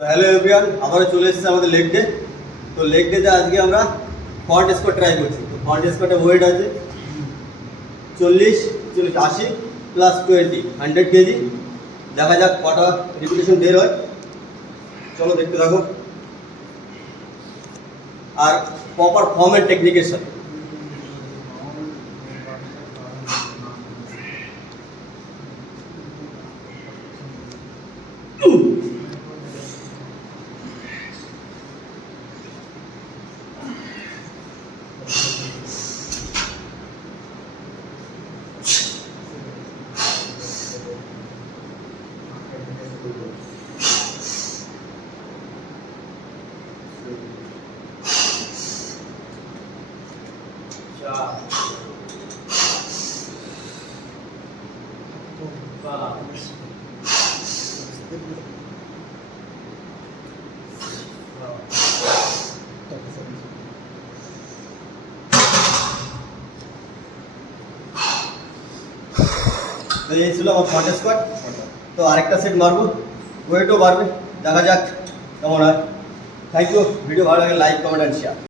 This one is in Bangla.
হ্যালো এভরিওয়ান, আবারও চলে এসেছে আমাদের লেগ ডে। তো লেগ ডেতে আজকে আমরা ফ্রন্ট স্কোয়াট ট্রাই করছি। তো ফ্রন্ট স্কোয়াটের ওয়েট আছে 80 প্লাস 20 100 কেজি। দেখা যাক কটা রিপিটেশন বের হয়, চলো দেখতে থাকো। আর প্রপার ফর্ম অ্যান্ড টেকনিকের সাথে। তো এই ছিল আমার ফ্রন্ট স্কোয়াট। তো আরেকটা সেট মারবো, ওয়েটও বাড়বে, দেখা যাক কেমন হয়। Thank you. ভিডিও ভালো লাগে লাইক, কমেন্ট অ্যান্ড শেয়ার।